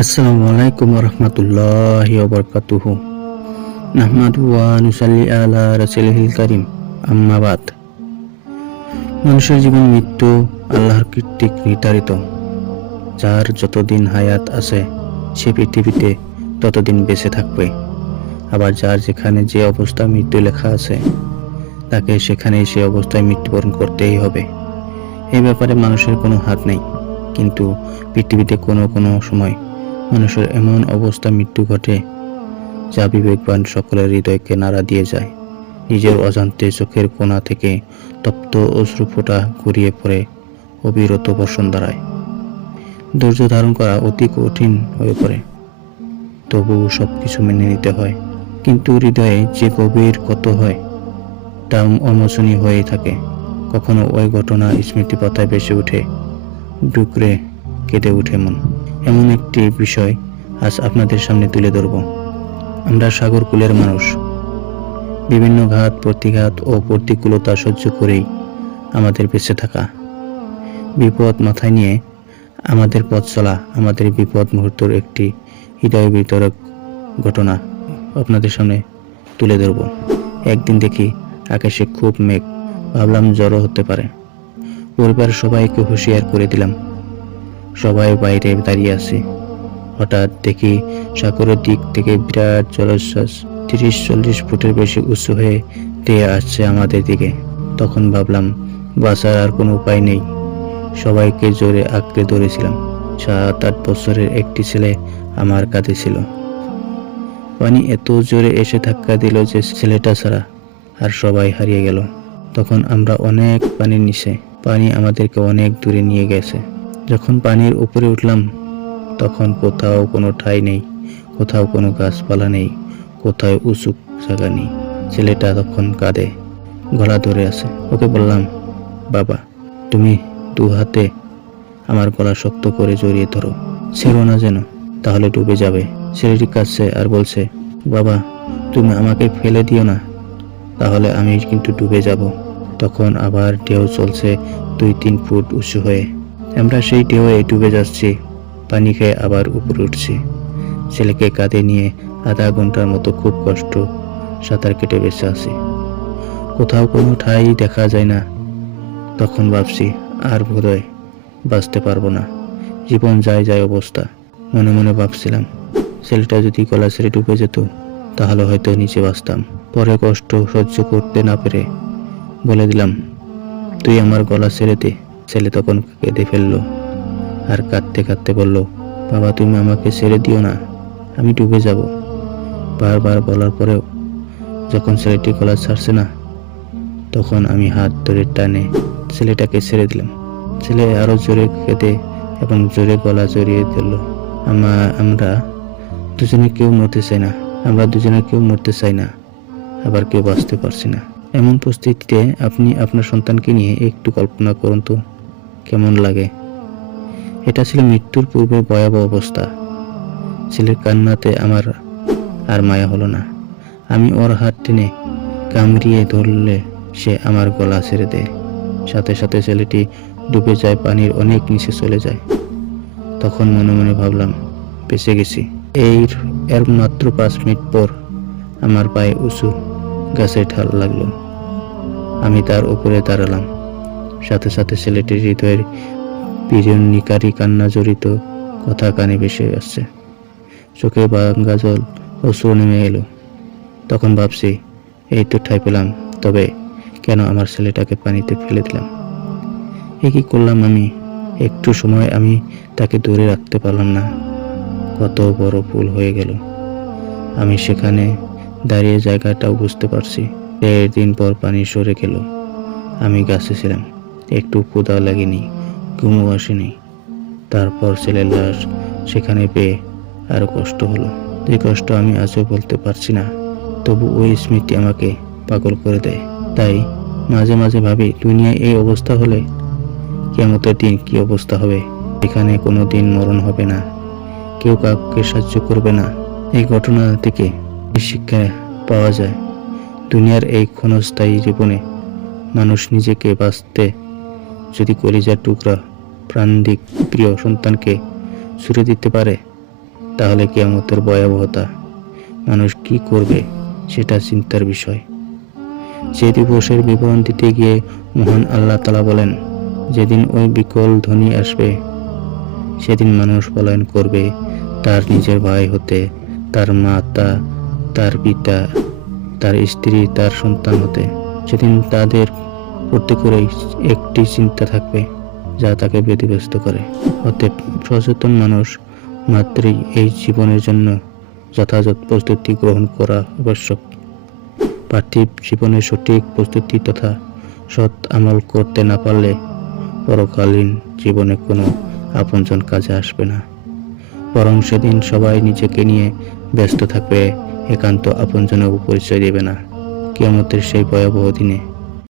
আসসালামু আলাইকুম রহমতুল্লাহি ওবরকাতুহু। নাহমাদু ওয়া নুসাল্লি আলা রাসূলিল কারীম। আম্মা বাদ। মানুষের জীবন মৃত্যু আল্লাহর কর্তৃক নির্ধারিত। যার যতদিন হায়াত আছে সে পৃথিবীতে ততদিন বেঁচে থাকবে। আবার যার যেখানে যে অবস্থায় মৃত্যু লেখা আছে তাকে সেখানেই সে অবস্থায় মৃত্যুবরণ করতেই হবে। এই ব্যাপারে মানুষের কোনো হাত নেই। কিন্তু পৃথিবীতে কোনো কোনো সময় মানুষের এমন অবস্থা মৃত্যু ঘটে যা বিবেকবান সকলের হৃদয়কে নাড়া দিয়ে যায়। নিজের অজান্তে চোখের কোণা থেকে তপ্ত অশ্রুফোঁটা গড়িয়ে পড়ে অবিরত বর্ষণ দ্বারায়। ধৈর্য ধারণ করা অতি কঠিন হয়ে পড়ে, তবুও সবকিছু মেনে নিতে হয়। কিন্তু হৃদয়ে যে গভীর ক্ষত হয় তা অমোচনীয় হয়ে থাকে। কখনো ওই ঘটনা স্মৃতিপাতায় ভেসে উঠে, ডুকরে কেঁদে উঠে মন। এমন একটি বিষয় আজ আপনাদের সামনে তুলে ধরব। আমরা সাগরকূলের মানুষ। বিভিন্ন ঘাত প্রতিঘাত ও প্রতিকূলতা সহ্য করেই আমাদের বেঁচে থাকা। বিপদ মাথায় নিয়ে আমাদের পথ চলা, আমাদের বিপদ মুহূর্তের একটি হৃদয় বিতরক ঘটনা আপনাদের সামনে তুলে ধরব। একদিন দেখি আকাশে খুব মেঘ, ভাবলাম ঝড়ও হতে পারে। পরিবারের সবাইকে হুঁশিয়ার করে দিলাম। সবাই বাইরে দাঁড়িয়ে আছে। হঠাৎ দেখি সাগরের দিক থেকে বিরাট জলোচ্ছ্বাস 30-40 ফুটের বেশি উঁচু হয়ে ধেয়ে আসছে আমাদের দিকে। তখন ভাবলাম বাঁচার আর কোনো উপায় নেই। সবাইকে জোরে আঁকড়ে ধরেছিলাম। 7-8 বছরের একটি ছেলে আমার কাঁধে ছিল। পানি এত জোরে এসে ধাক্কা দিল যে ছেলেটা ছাড়া আর সবাই হারিয়ে গেল। তখন আমরা অনেক পানির নিচে, পানি আমাদেরকে অনেক দূরে নিয়ে গেছে। যখন পানির উপরে উঠলাম তখন কোথাও কোনো ঠাঁই নেই, কোথাও কোনো গাছপালা নেই, কোথাও উঁচু জায়গা নেই। ছেলেটা তখন কাঁদে, গলা ধরে আছে। ওকে বললাম, বাবা তুমি 2 হাতে আমার গলা শক্ত করে জড়িয়ে ধরো, ছেড়ো না যেন, তাহলে ডুবে যাবে। ছেলেটি কাঁদছে আর বলছে, বাবা তুমি আমাকে ফেলে দিও না, তাহলে আমি কিন্তু ডুবে যাব। তখন আবার ঢেউ চলছে 2-3 ফুট উঁচু হয়ে। আমরা সেই ঢেউয়ে ডুবে যাচ্ছি, পানি খেয়ে আবার উপরে উঠছি। ছেলেকে কাঁধে নিয়ে আধা ঘন্টার মতো খুব কষ্ট সাঁতার কেটে বেঁচে আছি। কোথাও কোনো ঠাঁই দেখা যায় না। তখন ভাবছি আর বোধহয় বাঁচতে পারবো না, জীবন যায় যায় অবস্থা। মনে মনে ভাবছিলাম ছেলেটা যদি গলা ছেড়ে ডুবে যেত তাহলে হয়তো নিচে বাঁচতাম। পরে কষ্ট সহ্য করতে না পেরে বলে দিলাম, তুই আমার গলা ছেড়ে দে। ছেলে তখন কেঁদে ফেললো আর কাঁদতে কাঁদতে বলল, বাবা তুমি আমাকে ছেড়ে দিও না, আমি ডুবে যাব। বারবার বলার পরেও যখন ছেলেটি গলা ছাড়ছে না তখন আমি হাত ধরে টানে ছেলেটাকে ছেড়ে দিলাম। ছেলে আরো জোরে কেঁদে এবং জোরে গলা জড়িয়ে ধরল। আমরা দুজনে কেউ মরতে চাই না, আমরা দুজনে কেউ মরতে চাই না, আবার কেউ বাঁচতে পারছি না। এমন পরিস্থিতিতে আপনি আপনার সন্তানকে নিয়ে একটু কল্পনা করুন তো কেমন লাগে। এটা ছিল মৃত্যুর পূর্বে ভয়াবহ অবস্থা। ছেলের কান্নাতে আমার আর মায়া হলো না। আমি ওর হাত টেনে কামড়িয়ে ধরলে সে আমার গলা ছেড়ে দেয়। সাথে সাথে ছেলেটি ডুবে যায়, পানির অনেক নিচে চলে যায়। তখন মনে মনে ভাবলাম বেঁচে গেছি। এর মাত্র 5 মিনিট পর আমার পায়ে উঁচু গাছের ঢাল লাগলো। আমি তার উপরে দাঁড়ালাম। সাথে সাথে ছেলেটির হৃদয়ের বিরুনিকারী কান্না জড়িত কথা কানে ভেসে আসছে। চোখে ভাঙা জল অশ্রু নেমে এলো। তখন ভাবছি এই তো ঠাঁই পেলাম, তবে কেন আমার ছেলেটাকে পানিতে ফেলে দিলাম? এ কি করলাম আমি? একটু সময় আমি তাকে ধরে রাখতে পারলাম না। কত বড় ভুল হয়ে গেল। আমি সেখানে দাঁড়িয়ে জায়গাটাও বুঝতে পারছি। 1.5 দিন পর পানি সরে গেল। আমি গাছে ছিলাম, একটু ক্ষুধা লাগেনি, ঘুমও আসেনি। তারপর ছেলের লাশ সেখানে পেয়ে আরো কষ্ট হলো। যে কষ্ট আমি আজও বলতে পারছি না। তবু ওই স্মৃতি আমাকে পাগল করে দেয়। তাই মাঝে মাঝে ভাবি দুনিয়ায় এই অবস্থা হলে কিয়ামতের দিন কি অবস্থা হবে। এখানে কোনো দিন মরণ হবে না, কেউ কাউকে সাহায্য করবে না। এই ঘটনা থেকে শিক্ষা পাওয়া যায়, দুনিয়ার এই ক্ষণস্থায়ী জীবনে মানুষ নিজেকে বাঁচতে যদি কলিজার টুকরা প্রাণদিক প্রিয় সন্তানকে ছুড়ে দিতে পারে তাহলে কিয়ামতের ভয়াবহতা মানুষ কি করবে সেটা চিন্তার বিষয়। সে দিবসের বিবরণ দিতে গিয়ে মহান আল্লাহ তাআলা বলেন, যেদিন ওই বিকল ধ্বনি আসবে সেদিন মানুষ পলায়ন করবে তার নিজের ভাই হতে, তার মাতা, তার পিতা, তার স্ত্রী, তার সন্তান হতে। সেদিন তাদের প্রত্যেকেরই একটি চিন্তা থাকবে যা তাকে ব্যতিব্যস্ত করে। অতএব সচেতন মানুষ মাত্রই এই জীবনের জন্য যথাযথ প্রস্তুতি গ্রহণ করা আবশ্যক। পার্থিব জীবনের সঠিক প্রস্তুতি তথা সৎ আমল করতে না পারলে পরকালীন জীবনে কোনো আপনজন কাজে আসবে না, বরং সেদিন সবাই নিজেকে নিয়ে ব্যস্ত থাকবে, একান্ত আপনজনেও পরিচয় দেবে না। কিয়ামতের সেই ভয়াবহ দিনে